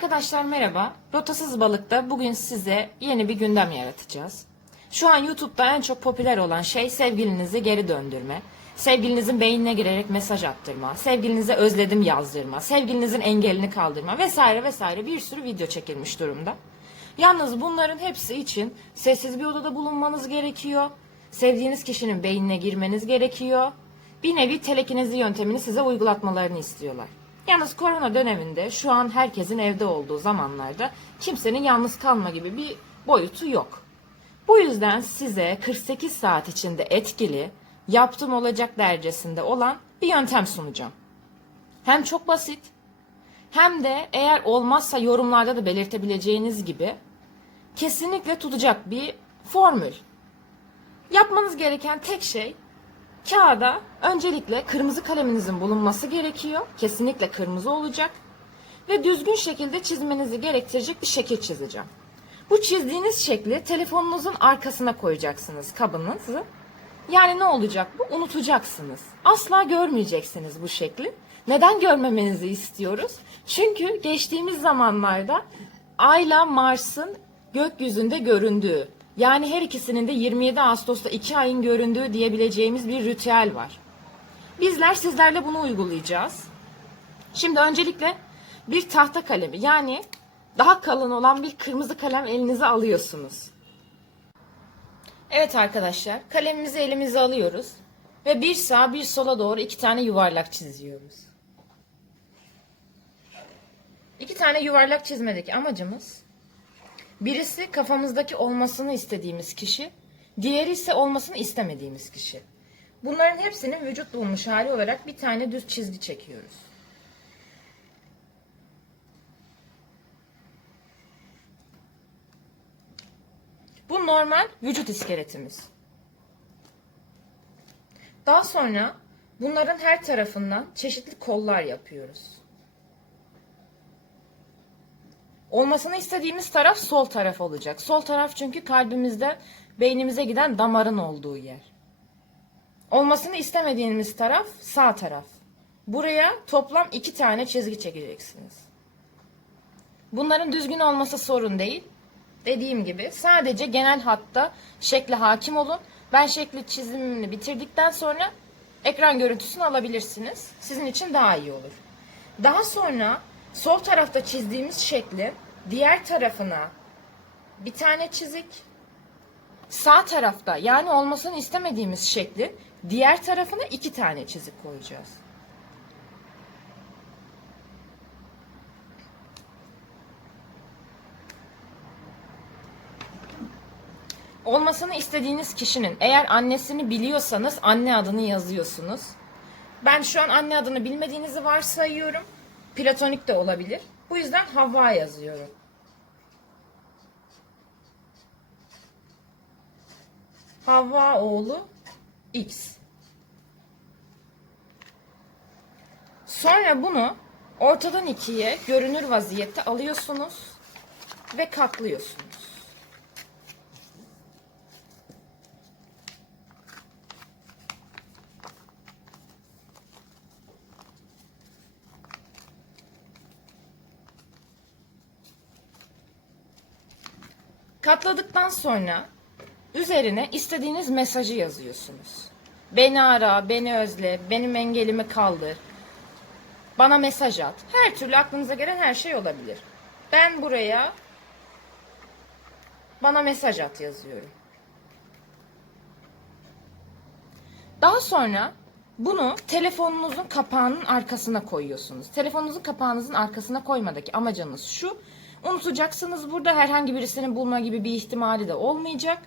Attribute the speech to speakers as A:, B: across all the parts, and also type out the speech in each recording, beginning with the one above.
A: Arkadaşlar merhaba. Rotasız Balık'ta bugün size yeni bir gündem yaratacağız. Şu an YouTube'da en çok popüler olan şey sevgilinizi geri döndürme. Sevgilinizin beynine girerek mesaj attırma, sevgilinize özledim yazdırma, sevgilinizin engelini kaldırma vesaire vesaire bir sürü video çekilmiş durumda. Yalnız bunların hepsi için sessiz bir odada bulunmanız gerekiyor. Sevdiğiniz kişinin beynine girmeniz gerekiyor. Bir nevi telekinezi yöntemini size uygulatmalarını istiyorlar. Yalnız korona döneminde şu an herkesin evde olduğu zamanlarda kimsenin yalnız kalma gibi bir boyutu yok. Bu yüzden size 48 saat içinde etkili, yaptım olacak derecesinde olan bir yöntem sunacağım. Hem çok basit, hem de eğer olmazsa yorumlarda da belirtebileceğiniz gibi kesinlikle tutacak bir formül. Yapmanız gereken tek şey kağıda öncelikle kırmızı kaleminizin bulunması gerekiyor. Kesinlikle kırmızı olacak. Ve düzgün şekilde çizmenizi gerektirecek bir şekil çizeceğim. Bu çizdiğiniz şekli telefonunuzun arkasına koyacaksınız kabınızı. Yani ne olacak bu? Unutacaksınız. Asla görmeyeceksiniz bu şekli. Neden görmemenizi istiyoruz? Çünkü geçtiğimiz zamanlarda Ayla Mars'ın gökyüzünde göründüğü, yani her ikisinin de 27 Ağustos'ta iki ayın göründüğü diyebileceğimiz bir ritüel var. Bizler sizlerle bunu uygulayacağız. Şimdi öncelikle bir tahta kalemi yani daha kalın olan bir kırmızı kalem elinize alıyorsunuz. Evet arkadaşlar kalemimizi elimize alıyoruz ve bir sağa bir sola doğru iki tane yuvarlak çiziyoruz. İki tane yuvarlak çizmedeki amacımız birisi kafamızdaki olmasını istediğimiz kişi, diğeri ise olmasını istemediğimiz kişi. Bunların hepsinin vücut bulmuş hali olarak bir tane düz çizgi çekiyoruz. Bu normal vücut iskeletimiz. Daha sonra bunların her tarafından çeşitli kollar yapıyoruz. Olmasını istediğimiz taraf sol taraf olacak. Sol taraf çünkü kalbimizden beynimize giden damarın olduğu yer. Olmasını istemediğimiz taraf sağ taraf. Buraya toplam iki tane çizgi çekeceksiniz. Bunların düzgün olması sorun değil. Dediğim gibi sadece genel hatta şekle hakim olun. Ben şekli çizimini bitirdikten sonra ekran görüntüsünü alabilirsiniz. Sizin için daha iyi olur. Daha sonra sol tarafta çizdiğimiz şekli diğer tarafına bir tane çizik. Sağ tarafta yani olmasını istemediğimiz şekli diğer tarafına iki tane çizik koyacağız. olmasını istediğiniz kişinin eğer annesini biliyorsanız anne adını yazıyorsunuz. Ben şu an anne adını bilmediğinizi varsayıyorum. Platonik de olabilir. Bu yüzden Havva yazıyorum. Havva oğlu X. Sonra bunu ortadan ikiye görünür vaziyette alıyorsunuz ve katlıyorsunuz. Katladıktan sonra üzerine istediğiniz mesajı yazıyorsunuz. Beni ara, beni özle, benim engelimi kaldır. Bana mesaj at. Her türlü aklınıza gelen her şey olabilir. Ben buraya bana mesaj at yazıyorum. Daha sonra bunu telefonunuzun kapağının arkasına koyuyorsunuz. Telefonunuzun kapağınızın arkasına koymadaki amacınız şu. Unutacaksınız burada herhangi birisinin bulma gibi bir ihtimali de olmayacak.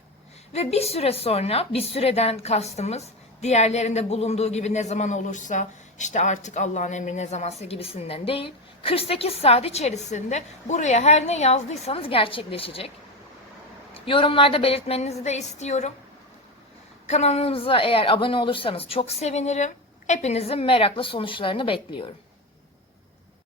A: Ve bir süre sonra bir süreden kastımız diğerlerinde bulunduğu gibi ne zaman olursa işte artık Allah'ın emri ne zamansa gibisinden değil. 48 saat içerisinde buraya her ne yazdıysanız gerçekleşecek. Yorumlarda belirtmenizi de istiyorum. Kanalımıza eğer abone olursanız çok sevinirim. Hepinizin merakla sonuçlarını bekliyorum.